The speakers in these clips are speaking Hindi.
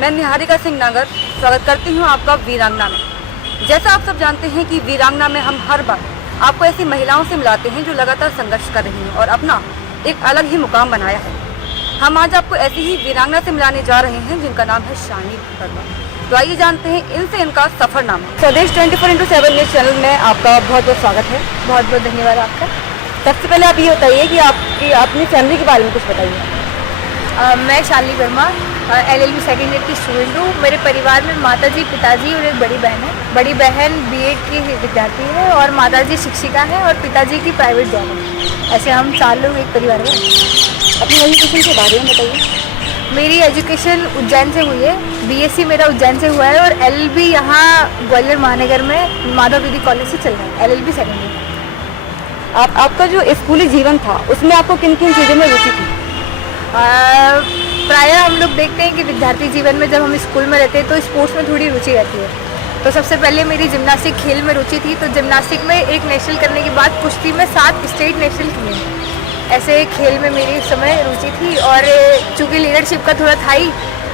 मैं निहारिका सिंह नागर स्वागत करती हूं आपका वीरांगना में। जैसा आप सब जानते हैं कि वीरांगना में हम हर बार आपको ऐसी महिलाओं से मिलाते हैं जो लगातार संघर्ष कर रही हैं और अपना एक अलग ही मुकाम बनाया है। हम आज आपको ऐसी ही वीरांगना से मिलाने जा रहे हैं जिनका नाम है शानी वर्मा। तो आइए जानते हैं इनसे इनका सफरनामा। स्वदेश 24/7 न्यूज़ चैनल में आपका बहुत बहुत स्वागत है। बहुत बहुत धन्यवाद आपका। सबसे पहले आप ये बताइए कि आपकी अपनी फैमिली के बारे में कुछ बताइए। मैं शानी वर्मा LLB सेकेंड ईयर की स्टूडेंट हूँ। मेरे परिवार में माताजी, पिताजी और एक बड़ी बहन है। बड़ी बहन B.Ed की विद्यार्थी है और माताजी शिक्षिका है और पिताजी की प्राइवेट जॉब है। ऐसे हम 4 लोग एक परिवार में। अपनी एजुकेशन के बारे में बताइए। मेरी एजुकेशन उज्जैन से हुई है। BSc मेरा उज्जैन से हुआ है और LLB यहाँ ग्वालियर महानगर में माधव विधि कॉलेज से चल रहा है। LLB second year. आपका जो स्कूली जीवन था उसमें आपको किन किन चीज़ों में रुचि थी? प्रायः हम लोग देखते हैं कि विद्यार्थी जीवन में जब हम स्कूल में रहते हैं तो स्पोर्ट्स में थोड़ी रुचि रहती है। तो सबसे पहले मेरी जिम्नास्टिक खेल में रुचि थी। तो जिम्नास्टिक में एक नेशनल करने के बाद कुश्ती में 7 स्टेट नेशनल किए। ऐसे खेल में मेरी इस समय रुचि थी और चूँकि लीडरशिप का थोड़ा था ही,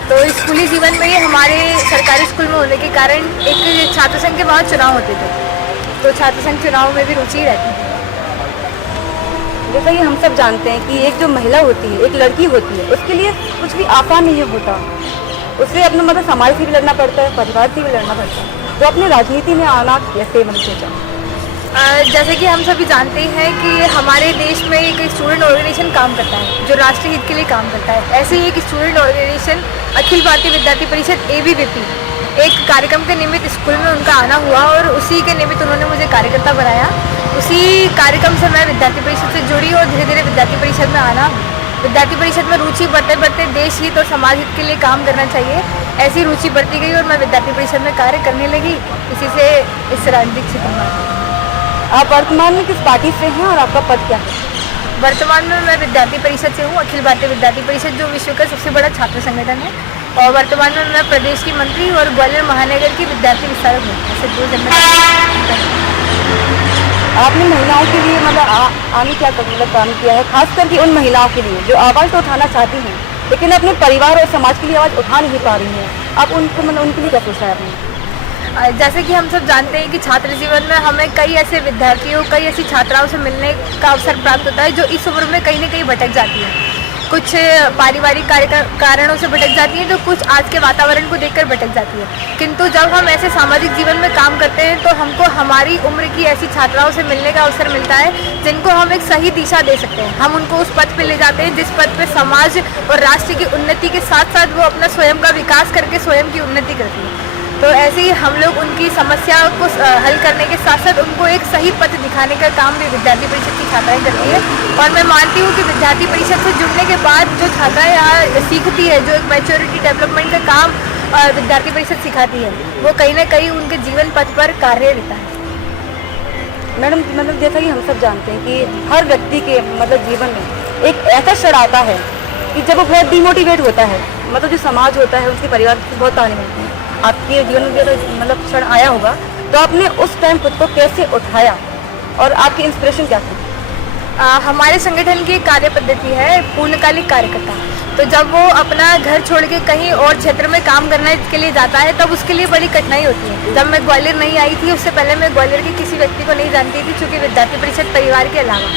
तो स्कूली जीवन में ही हमारे सरकारी स्कूल में होने के कारण एक छात्र संघ के वहाँ चुनाव होते थे, तो छात्र संघ चुनाव में भी रुचि रहती है। जैसा कि हम सब जानते हैं कि एक जो महिला होती है, एक लड़की होती है, उसके लिए कुछ भी आसान नहीं होता। उसे अपना मतलब समाज से भी लड़ना पड़ता है, परिवार से भी लड़ना पड़ता है। तो अपने राजनीति में आना कैसे मन सोचा? जैसे कि हम सभी जानते हैं कि हमारे देश में एक स्टूडेंट ऑर्गेनाइजेशन काम करता है जो राष्ट्रीय हित के लिए काम करता है। ऐसे ही एक स्टूडेंट ऑर्गेनाइजेशन अखिल भारतीय विद्यार्थी परिषद ABVP एक कार्यक्रम के निमित्त स्कूल में उनका आना हुआ और उसी के निमित्त उन्होंने मुझे कार्यकर्ता बनाया। उसी कार्यक्रम से मैं विद्यार्थी परिषद से जुड़ी और धीरे धीरे विद्यार्थी परिषद में आना। विद्यार्थी परिषद में रुचि बढ़ते बढ़ते देश हित और समाज हित के लिए काम करना चाहिए, ऐसी रुचि बढ़ती गई और मैं विद्यार्थी परिषद में कार्य करने लगी। इसी से इस राजनीतिक क्षेत्र में। आप वर्तमान में किस पार्टी से हैं और आपका पद क्या है? वर्तमान में मैं विद्यार्थी परिषद से हूँ, अखिल भारतीय विद्यार्थी परिषद जो विश्व का सबसे बड़ा छात्र संगठन है। और वर्तमान में मैं प्रदेश की मंत्री और ग्वालियर महानगर की विद्यार्थी विस्तारक हूँ। ऐसे 2 जिम्मेदारी। आपने महिलाओं के लिए मतलब आने क्या मतलब काम किया है, खास करके उन महिलाओं के लिए जो आवाज़ तो उठाना चाहती हैं लेकिन अपने परिवार और समाज के लिए आवाज़ उठा नहीं पा रही हैं? आप उनको मतलब उनके लिए क्या सोचा है आपने? जैसे कि हम सब जानते हैं कि छात्र जीवन में हमें कई ऐसे विद्यार्थियों, कई ऐसी छात्राओं से मिलने का अवसर प्राप्त होता है जो इस उम्र में कहीं ना कहीं भटक जाती है। कुछ पारिवारिक कारणों से भटक जाती है, तो कुछ आज के वातावरण को देखकर भटक जाती है। किंतु जब हम ऐसे सामाजिक जीवन में काम करते हैं तो हमको हमारी उम्र की ऐसी छात्राओं से मिलने का अवसर मिलता है जिनको हम एक सही दिशा दे सकते हैं। हम उनको उस पथ पे ले जाते हैं जिस पथ पे समाज और राष्ट्र की उन्नति के साथ साथ वो अपना स्वयं का विकास करके स्वयं की उन्नति करती है। तो ऐसे ही हम लोग उनकी समस्याओं को हल करने के साथ साथ उनको एक सही पथ दिखाने का काम भी विद्यार्थी परिषद की छात्राएं करती है। और मैं मानती हूँ कि विद्यार्थी परिषद से जुड़ने के बाद जो छात्राएं यहाँ सीखती है, जो एक मैच्योरिटी डेवलपमेंट का काम विद्यार्थी परिषद सिखाती है, वो कहीं ना कहीं उनके जीवन पथ पर कार्य रहता है। मैडम मतलब जैसा कि हम सब जानते हैं कि हर व्यक्ति के मतलब जीवन में एक ऐसा क्षण आता है कि जब वो बहुत डिमोटिवेट होता है, मतलब जो समाज होता है उसके परिवार से बहुत ताने मिलते हैं। आपके जीवन में भी मतलब क्षण आया होगा, तो आपने उस टाइम खुद को कैसे उठाया और आपकी इंस्पिरेशन क्या थी? हमारे संगठन की कार्य पद्धति है पूर्णकालिक कार्यकर्ता। तो जब वो अपना घर छोड़ के कहीं और क्षेत्र में काम करने के लिए जाता है तब उसके लिए बड़ी कठिनाई होती है। जब मैं ग्वालियर नहीं आई थी उससे पहले मैं ग्वालियर के किसी व्यक्ति को नहीं जानती थी, चूँकि विद्यार्थी परिषद परिवार के अलावा।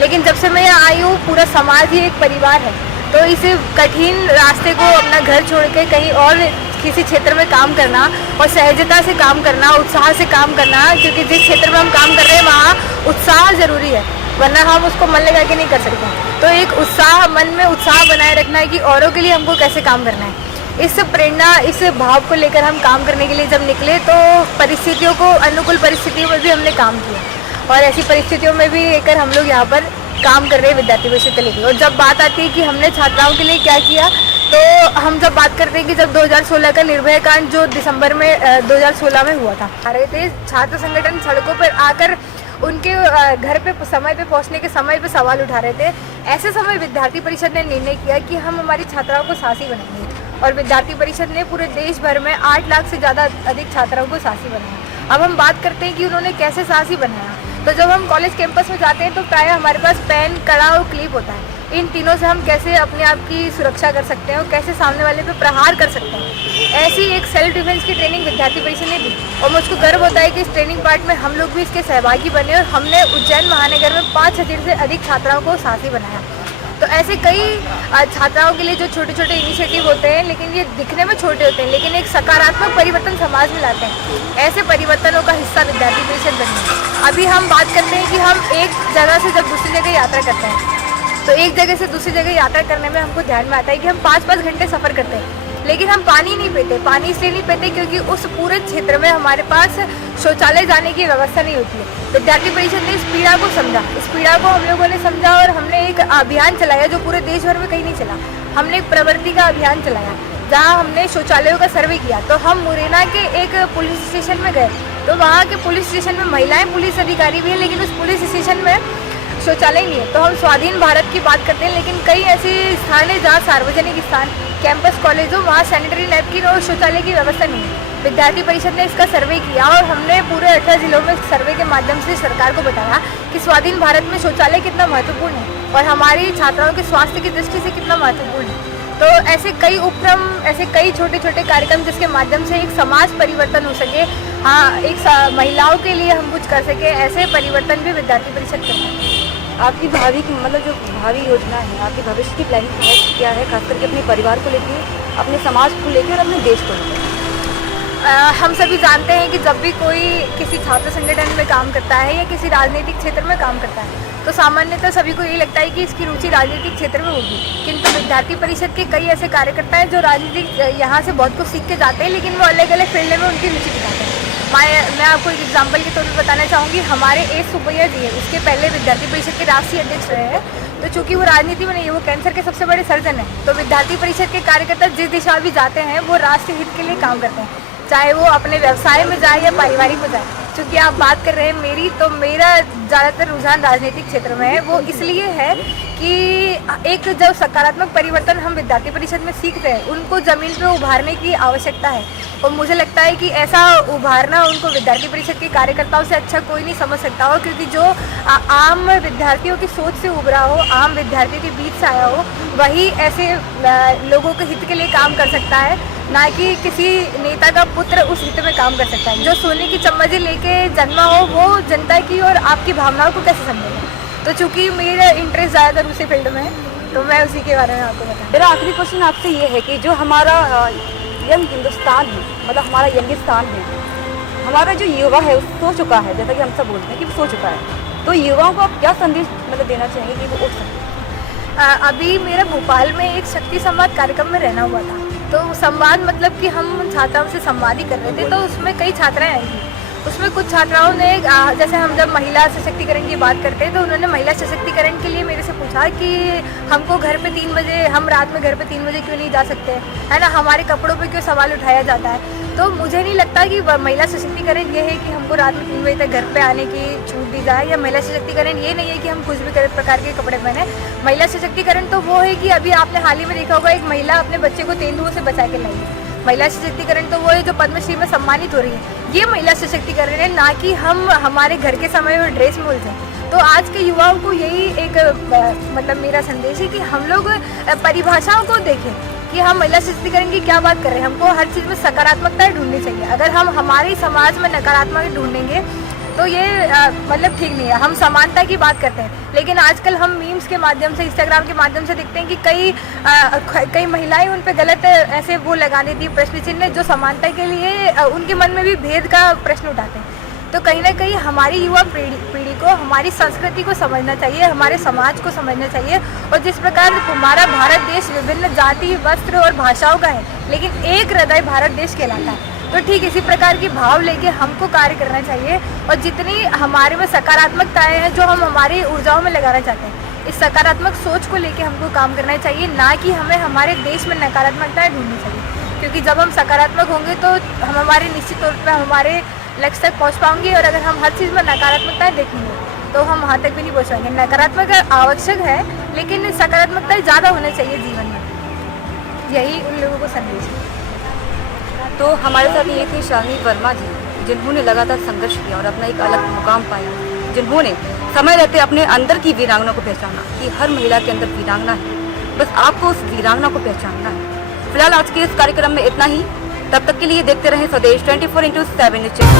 लेकिन जब से मैं यहाँ आई हूँ पूरा समाज ही एक परिवार है। तो इस कठिन रास्ते को अपना घर छोड़ के कहीं और किसी क्षेत्र में काम करना और सहजता से काम करना, उत्साह से काम करना, क्योंकि जिस क्षेत्र में हम काम कर रहे हैं वहाँ उत्साह ज़रूरी है, वरना हम उसको मन लगा के नहीं कर सकते। तो एक उत्साह, मन में उत्साह बनाए रखना है कि औरों के लिए हमको कैसे काम करना है। इस प्रेरणा, इस भाव को लेकर हम काम करने के लिए जब निकले तो परिस्थितियों को, अनुकूल परिस्थितियों में भी हमने काम किया और ऐसी परिस्थितियों में भी लेकर हम लोग यहाँ पर काम कर रहे हैं विद्यार्थी परिषद के लिए। और जब बात आती है कि हमने छात्राओं के लिए क्या किया, तो हम जब बात करते हैं कि जब 2016 का निर्भया कांड जो दिसंबर में 2016 में हुआ था, आ रहे थे छात्र संगठन सड़कों पर आकर उनके घर पे समय पे पहुंचने के समय पे सवाल उठा रहे थे। ऐसे समय विद्यार्थी परिषद ने निर्णय किया कि हम हमारी छात्राओं को साथी बनाएंगे और विद्यार्थी परिषद ने पूरे देश भर में 8 लाख से ज़्यादा अधिक छात्राओं को साथी बनाया। अब हम बात करते हैं कि उन्होंने कैसे साथी बनाया। तो जब हम कॉलेज कैंपस में जाते हैं तो प्रायः हमारे पास पेन, कड़ा और क्लिप होता है। इन तीनों से हम कैसे अपने आप की सुरक्षा कर सकते हैं और कैसे सामने वाले पे प्रहार कर सकते हैं। ऐसी एक सेल्फ डिफेंस की ट्रेनिंग विद्यार्थी परिषद ने दी और मुझको गर्व होता है कि इस ट्रेनिंग पार्ट में हम लोग भी इसके सहभागी बने और हमने उज्जैन महानगर में 5000 से अधिक छात्राओं को साथी बनाया। तो ऐसे कई छात्राओं के लिए जो छोटे छोटे इनिशिएटिव होते हैं, लेकिन ये दिखने में छोटे होते हैं, लेकिन एक सकारात्मक परिवर्तन समाज में लाते हैं। ऐसे परिवर्तनों का हिस्सा विद्यार्थी परिषद बनी। अभी हम बात करते हैं कि हम एक जगह से जब दूसरी जगह यात्रा करते हैं, तो एक जगह से दूसरी जगह यात्रा करने में हमको ध्यान में आता है कि हम 5-5 घंटे सफ़र करते हैं, लेकिन हम पानी नहीं पीते। पानी इसलिए नहीं पीते क्योंकि उस पूरे क्षेत्र में हमारे पास शौचालय जाने की व्यवस्था नहीं होती है। विद्यार्थी परिषद ने इस पीड़ा को समझा, इस पीड़ा को हम लोगों ने समझा और हमने एक अभियान चलाया जो पूरे देश भर में कहीं नहीं चला। हमने एक प्रवृत्ति का अभियान चलाया जहाँ हमने शौचालयों का सर्वे किया। तो हम मुरैना के एक पुलिस स्टेशन में गए, तो वहाँ के पुलिस स्टेशन में महिलाएं पुलिस अधिकारी भी हैं, लेकिन उस पुलिस स्टेशन में शौचालय नहीं है। तो हम स्वाधीन भारत की बात करते हैं, लेकिन कई ऐसे स्थान है जहाँ सार्वजनिक स्थान, कैंपस, कॉलेज हो, वहाँ सैनिटरी नैपकिन और शौचालय की व्यवस्था नहीं है। विद्यार्थी परिषद ने इसका सर्वे किया और हमने पूरे 18 जिलों में सर्वे के माध्यम से सरकार को बताया कि स्वाधीन भारत में शौचालय कितना महत्वपूर्ण है और हमारी छात्राओं के स्वास्थ्य की दृष्टि से कितना महत्वपूर्ण है। तो ऐसे कई उपक्रम, ऐसे कई छोटे छोटे कार्यक्रम जिसके माध्यम से एक समाज परिवर्तन हो सके, हाँ, एक महिलाओं के लिए हम कुछ कर सके, ऐसे परिवर्तन भी विद्यार्थी परिषद करता है। आपकी भावी की मतलब जो भावी योजना है, आपके भविष्य की प्लानिंग क्या है, खास करके अपने परिवार को लेके, अपने समाज को लेके और अपने देश को लेकर? हम सभी जानते हैं कि जब भी कोई किसी छात्र संगठन में काम करता है या किसी राजनीतिक क्षेत्र में काम करता है, तो सामान्यतः सभी को ये लगता है कि इसकी रुचि राजनीतिक क्षेत्र में होगी। किंतु विद्यार्थी परिषद के कई ऐसे कार्यकर्ता हैं जो राजनीतिक यहाँ से बहुत कुछ सीख के जाते हैं, लेकिन वो अलग अलग फील्ड में उनकी रुचि दिखाते हैं। मैं आपको एक एग्जाम्पल के तौर पर बताना चाहूँगी। हमारे एस सुब्बैया जी है, उसके पहले विद्यार्थी परिषद के राष्ट्रीय अध्यक्ष रहे हैं। तो चूँकि वो राजनीति में नहीं है, वो कैंसर के सबसे बड़े सर्जन हैं, तो विद्यार्थी परिषद के कार्यकर्ता जिस दिशा भी जाते हैं वो राष्ट्रीय हित के लिए काम करते हैं, चाहे वो अपने व्यवसाय में जाए या पारिवारिक में जाए। क्योंकि आप बात कर रहे हैं मेरी, तो मेरा ज़्यादातर रुझान राजनीतिक क्षेत्र में है। वो इसलिए है कि एक जब सकारात्मक परिवर्तन हम विद्यार्थी परिषद में सीखते हैं, उनको ज़मीन पे उभारने की आवश्यकता है और मुझे लगता है कि ऐसा उभारना उनको विद्यार्थी परिषद के कार्यकर्ताओं से अच्छा कोई नहीं समझ सकता हो, क्योंकि जो आम विद्यार्थियों की सोच से उभरा हो, आम विद्यार्थियों के बीच से आया हो, वही ऐसे लोगों के हित के लिए काम कर सकता है, ना कि किसी नेता का पुत्र उस हित में काम कर सकता है। जो सोने की चम्मच लेके जन्मा हो वो जनता की और आपकी भावनाओं को कैसे समझेगा। तो चूँकि मेरा इंटरेस्ट ज़्यादातर उसी फील्ड में है, तो मैं उसी के बारे में आपको बताऊँ। मेरा आखिरी क्वेश्चन आपसे ये है कि जो हमारा यंग हिंदुस्तान है, मतलब हमारा यंगिस्तान है, हमारा जो युवा है वो सो चुका है, जैसा कि हम सब बोलते हैं कि वो सो चुका है, तो युवाओं को आप क्या संदेश मतलब देना चाहेंगे कि वो उठ सके? अभी मेरा भोपाल में एक शक्ति संवाद कार्यक्रम में रहना हुआ था। तो संवाद मतलब कि हम छात्राओं से संवाद ही कर रहे थे, तो उसमें कई छात्राएं आई थी। उसमें कुछ छात्राओं ने, जैसे हम जब महिला सशक्तिकरण की बात करते हैं, तो उन्होंने महिला सशक्तिकरण के लिए मेरे से पूछा कि हमको घर पे 3 बजे, हम रात में घर पे 3 बजे क्यों नहीं जा सकते, है ना, हमारे कपड़ों पे क्यों सवाल उठाया जाता है। तो मुझे नहीं लगता कि महिला सशक्तिकरण ये है कि हमको रात में 3 बजे तक घर पे आने की छूट दी जाए, या महिला सशक्तिकरण ये नहीं है कि हम कुछ भी प्रकार के कपड़े पहने। महिला सशक्तिकरण तो वो है कि अभी आपने हाल ही में देखा होगा, एक महिला अपने बच्चे को तेंदुओं से बचा के लाई है। महिला सशक्तिकरण तो वो है जो पद्मश्री में सम्मानित हो रही है, ये महिला सशक्तिकरण है, ना कि हम हमारे घर के समय में ड्रेस में उलझे। तो आज के युवाओं को यही एक मतलब मेरा संदेश है कि हम लोग परिभाषाओं को देखें कि हम महिला सशक्तिकरण की क्या बात कर रहे हैं। हमको हर चीज़ में सकारात्मकता ढूंढनी चाहिए। अगर हम हमारे समाज में नकारात्मक ढूंढेंगे तो ये मतलब ठीक नहीं है। हम समानता की बात करते हैं, लेकिन आजकल हम मीम्स के माध्यम से, इंस्टाग्राम के माध्यम से देखते हैं कि कई महिलाएं उन पे गलत ऐसे वो लगा देती है प्रश्न चिन्ह, जो समानता के लिए उनके मन में भी भेद का प्रश्न उठाते हैं। तो कहीं ना कहीं हमारी युवा पीढ़ी को हमारी संस्कृति को समझना चाहिए, हमारे समाज को समझना चाहिए। और जिस प्रकार हमारा भारत देश विभिन्न जाति, वस्त्र और भाषाओं का है, लेकिन एक हृदय भारत देश कहलाता है, तो ठीक इसी प्रकार की भाव लेके हमको कार्य करना चाहिए। और जितनी हमारे में सकारात्मकताएं हैं जो हम हमारी ऊर्जाओं में लगाना चाहते हैं, इस सकारात्मक सोच को लेके हमको काम करना चाहिए, ना कि हमें हमारे देश में नकारात्मकताएं ढूंढनी चाहिए। क्योंकि जब हम सकारात्मक होंगे तो हम हमारे निश्चित तौर पर हमारे लक्ष्य तक पहुँच पाएंगे। और अगर हम हर चीज़ में नकारात्मकताएं देखेंगे तो हम वहाँ तक भी नहीं पहुँच पाएंगे। नकारात्मक आवश्यक है, लेकिन सकारात्मकताएं ज़्यादा होना चाहिए जीवन में। यही उन लोगों को संदेश है। तो हमारे साथ ये थे शालिनी वर्मा जी, जिन्होंने लगातार संघर्ष किया और अपना एक अलग मुकाम पाया, जिन्होंने समय रहते अपने अंदर की वीरांगना को पहचाना कि हर महिला के अंदर वीरांगना है, बस आपको उस वीरांगना को पहचानना है। फिलहाल आज के इस कार्यक्रम में इतना ही। तब तक के लिए देखते रहें स्वदेश 24x7 न्यूज़ चैनल।